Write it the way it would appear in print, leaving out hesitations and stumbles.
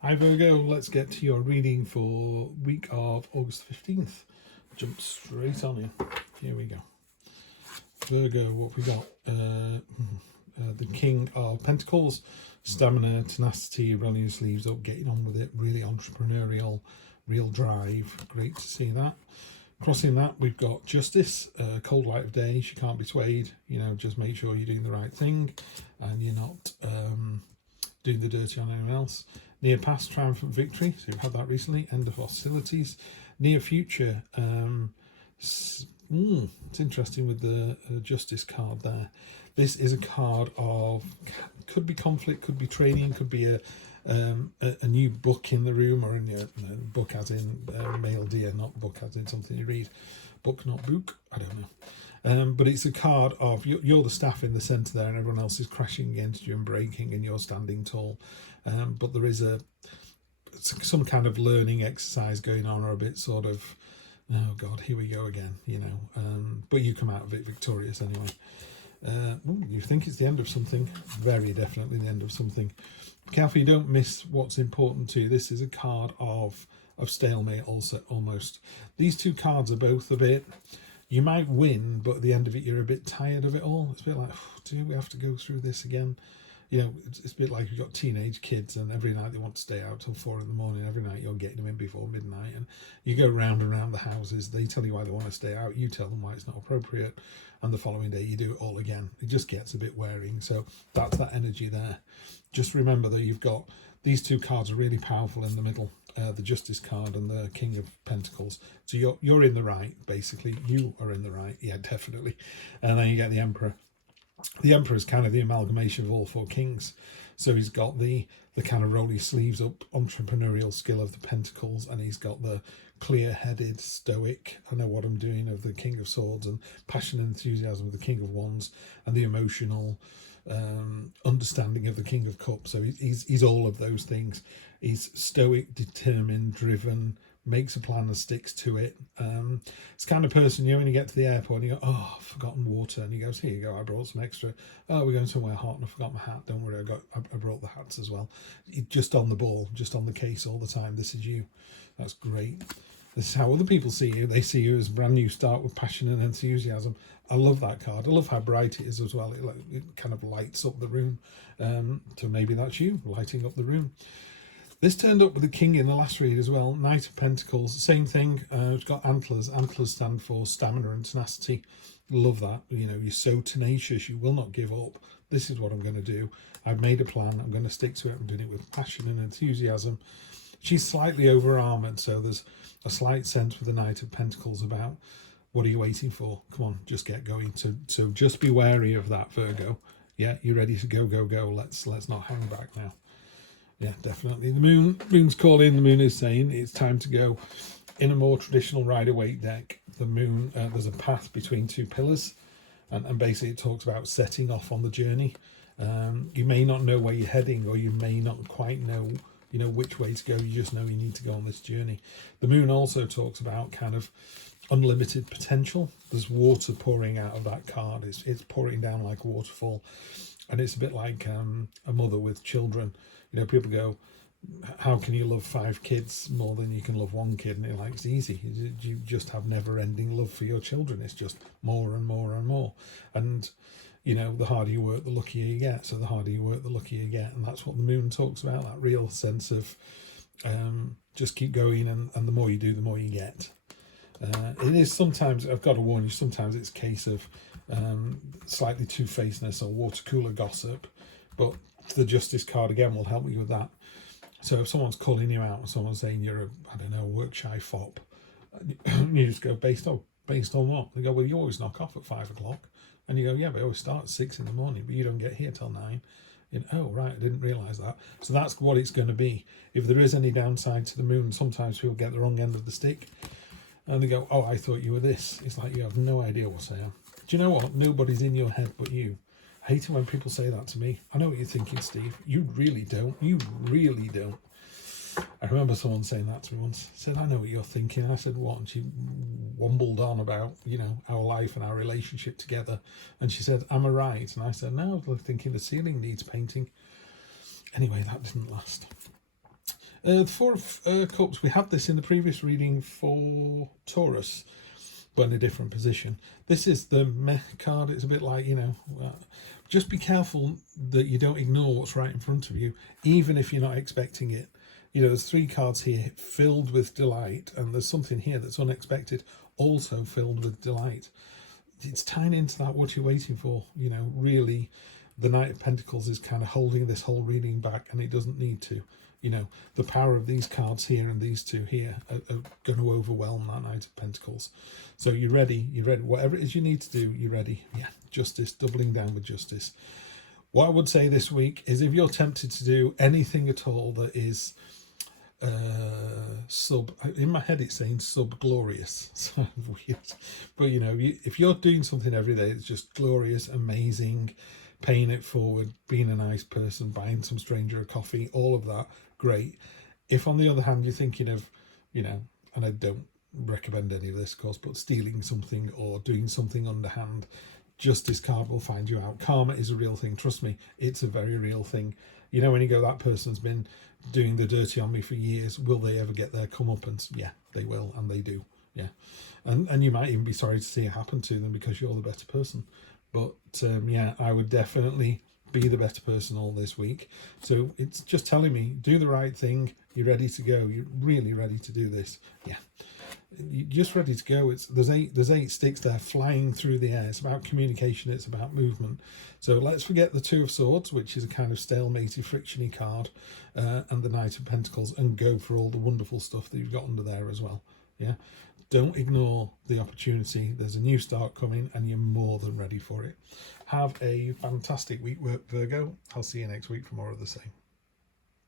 Hi Virgo, let's get to your reading for week of August 15th. Jump straight on in. Here we go. Virgo, what we got? The King of Pentacles, stamina, tenacity, rolling your sleeves up, getting on with it, really entrepreneurial, real drive. Great to see that. Crossing that, we've got Justice, cold light of day, she can't be swayed. You know, just make sure you're doing the right thing and you're not doing the dirty on anyone else. Near past, triumphant victory, so you've had that recently. End of hostilities. Near future, it's interesting with the Justice card there. This is a card of, could be conflict, could be training, could be a new book in the room, or a new book as in male deer, not book as in something you read. Book, not book, I don't know. But it's a card of you're the staff in the centre there, and everyone else is crashing against you and breaking, and you're standing tall. But there is some kind of learning exercise going on, or a bit sort of, oh God, here we go again, you know. But you come out of it victorious anyway. You think it's the end of something? Very definitely the end of something. Careful you don't miss what's important to you. This is a card of stalemate also, almost. These two cards are both a bit, you might win, but at the end of it you're a bit tired of it all. It's a bit like, do we have to go through this again? You know, it's a bit like you've got teenage kids and every night they want to stay out till 4 in the morning. Every night you're getting them in before midnight, and you go round and round the houses. They tell you why they want to stay out. You tell them why it's not appropriate. And the following day you do it all again. It just gets a bit wearing. So that's that energy there. Just remember that you've got these two cards are really powerful in the middle. The Justice card and the King of Pentacles. So you're in the right, basically. You are in the right. Yeah, definitely. And then you get the Emperor. The Emperor is kind of the amalgamation of all four kings. So he's got the kind of roll his sleeves up entrepreneurial skill of the Pentacles, and he's got the clear-headed, stoic, I know what I'm doing of the King of Swords, and passion and enthusiasm of the King of Wands, and the emotional understanding of the King of Cups. So he's all of those things. He's stoic, determined, driven, makes a plan and sticks to it. It's the kind of person, you know, when you get to the airport and you go, oh, I've forgotten water, and he goes, here you go, I brought some extra. Oh, we're going somewhere hot and I forgot my hat. Don't worry, I brought the hats as well. Just on the ball, just on the case all the time. This is you. That's great. This is how other people see you. They see you as a brand new start with passion and enthusiasm. I love that card. I love how bright it is as well. It kind of lights up the room. So maybe that's you lighting up the room. This turned up with the King in the last read as well. Knight of Pentacles, same thing. It's got antlers. Antlers stand for stamina and tenacity. Love that. You know, you're so tenacious. You will not give up. This is what I'm going to do. I've made a plan. I'm going to stick to it. I'm doing it with passion and enthusiasm. She's slightly over-armoured, so there's a slight sense with the Knight of Pentacles about, what are you waiting for? Come on, just get going. So just be wary of that, Virgo. Yeah, you're ready to go, go, go. Let's not hang back now. Yeah, definitely. The moon's calling. The moon is saying it's time to go. In a more traditional Rider-Waite deck, the moon, there's a path between two pillars, and basically it talks about setting off on the journey. You may not know where you're heading, or you may not quite know, you know, which way to go. You just know you need to go on this journey. The moon also talks about kind of unlimited potential. There's water pouring out of that card. It's pouring down like a waterfall, and it's a bit like a mother with children. You know, people go, how can you love 5 kids more than you can love 1 kid? And you're like, it's easy. You just have never-ending love for your children. It's just more and more and more. And, you know, the harder you work, the luckier you get. So the harder you work, the luckier you get. And that's what the moon talks about, that real sense of just keep going, and the more you do, the more you get. It is sometimes, I've got to warn you, sometimes it's a case of slightly two-facedness or water cooler gossip, but the Justice card again will help you with that. So if someone's calling you out, someone's saying you're a, I don't know, work shy fop, you just go, based on what? They go, well, you always knock off at 5 o'clock. And you go, yeah, but I always start at 6 in the morning, but you don't get here till 9. You know, oh, right, I didn't realise that. So that's what it's going to be. If there is any downside to the moon, sometimes people get the wrong end of the stick. And they go, oh, I thought you were this. It's like you have no idea what I am. Do you know what? Nobody's in your head but you. I hate it when people say that to me. I know what you're thinking, Steve. You really don't. You really don't. I remember someone saying that to me once. I said, I know what you're thinking. I said, what? And she wumbled on about, you know, our life and our relationship together. And she said, am I right? And I said, no, I was thinking the ceiling needs painting. Anyway, that didn't last. The Four of Cups, we had this in the previous reading for Taurus, but in a different position. This is the meh card. It's a bit like, just be careful that you don't ignore what's right in front of you, even if you're not expecting it. There's 3 cards here filled with delight, and there's something here that's unexpected, also filled with delight. It's tying into that, what you're waiting for. Really, the Knight of Pentacles is kind of holding this whole reading back, and it doesn't need to. The power of these cards here and these 2 here are going to overwhelm that Knight of Pentacles. So you're ready. Whatever it is you need to do, you're ready. Yeah, justice, doubling down with justice. What I would say this week is, if you're tempted to do anything at all that is in my head it's saying sub-glorious, so weird, but if you're doing something every day that's just glorious, amazing, paying it forward, being a nice person, buying some stranger a coffee, all of that, great. If on the other hand you're thinking of, and I don't recommend any of this, of course, but stealing something or doing something underhand, justice card will find you out. Karma is a real thing, trust me, it's a very real thing. When you go, that person's been doing the dirty on me for years, will they ever get their comeuppance? Yeah, they will, and they do. Yeah, and you might even be sorry to see it happen to them because you're the better person. But yeah, I would definitely be the better person all this week. So it's just telling me, do the right thing. You're ready to go. You're really ready to do this. Yeah, you're just ready to go. There's eight sticks there flying through the air. It's about communication. It's about movement. So let's forget the Two of Swords, which is a kind of stalematy, frictiony card, and the Knight of Pentacles, and go for all the wonderful stuff that you've got under there as well. Yeah. Don't ignore the opportunity. There's a new start coming and you're more than ready for it. Have a fantastic week, Virgo. I'll see you next week for more of the same.